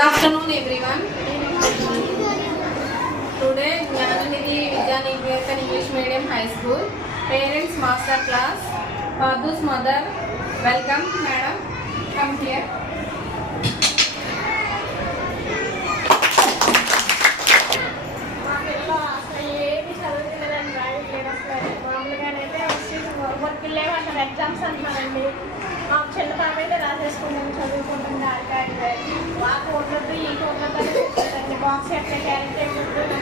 Good afternoon everyone. Today Jnananidhi Vidyaniketan English Medium High School Parents Master Class. Padhu's mother. Welcome madam. Come here. Exams అంటున్నారండి. మా చిన్న పాప అయితే రాసేసుకుంటాను, చదువుకుంటుంది. వాకు ఉండొద్దు, ఈ ఉండొద్దు అని చెప్తారండి. బాక్స్ ఎట్లా క్యారెట్ చేయకూడదు,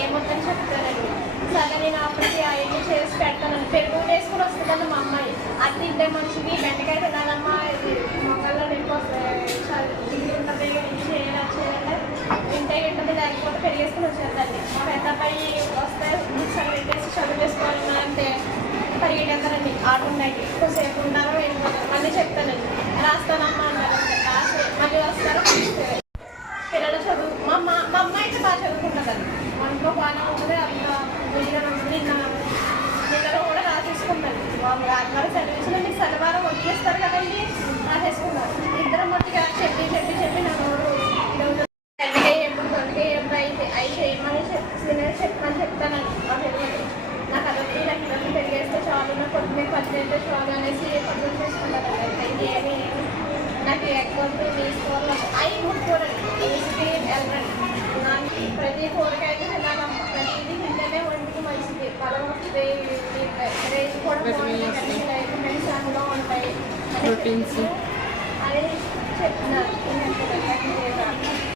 ఏమొద్దని చెప్తారండి. సరే నేను అప్పటికి అవన్నీ చేసి పెడతానండి. పెరుగు వేసుకుని వస్తుందండి మా అమ్మాయి. అది తింటే మనిషికి బెండకాయ తినాలమ్మా, ఇది మొక్కల్లో ఇది ఉంటుంది, ఇది చేయాలంటే తింటే ఉంటుంది, లేకపోతే పెరిగేసుకుని వచ్చేద్దండి. మా పెద్ద అబ్బాయి వస్తే మిక్సర్ పెట్టేసి చదివేసుకోవాలన్నా అంటే పరిగెట్టేస్తానండి. ఆడున్నాయి కొద్దిసేపు ఉంటారో వెళ్ళిపోతారు. మళ్ళీ చెప్తానండి రాస్తానమ్మా అన్నారు. రాసి మళ్ళీ వస్తారో పిల్లలు చదువు మా అమ్మ అయితే బాగా చదువుకుంటుందండి. మనతో బాగానే ఉంటుంది. అంత నిన్నలో కూడా రాసేసుకుందండి. ఆదివారం సెలవు మీకు శనివారం వచ్చేస్తారు కదండి, రాసేసుకున్నారు. ఇద్దరం మొట్టిగా చెప్పి నన్ను ఈరోజు ఎప్పుడు దొండకాయ ఎప్పుడు అవి చేయమని చెప్పమని చెప్తానండి. మా పిల్లలకి నాకు అదొకటి నాకు ఇదొకటి పెరిగేస్తే చాలు, నాకు కొద్దిగా పచ్చి అయితే చాలు అనేసి పద్ధతి చేసుకుంటానండి. అయితే ఏమి నాకు ఎగ్గొద్దు తీసుకోవాలి అవి ముట్టుకోరండి. వేసి వెళ్ళండి. నాకు ప్రతి కూరగాయలు తినాలమ్మ. ప్రతిదీ తింటేనే ఒంటికి మంచిది, బలం వస్తుంది, రేజ్ కూడా విటమిన్స్ అందులో ఉంటాయి అని చెప్తున్నారు.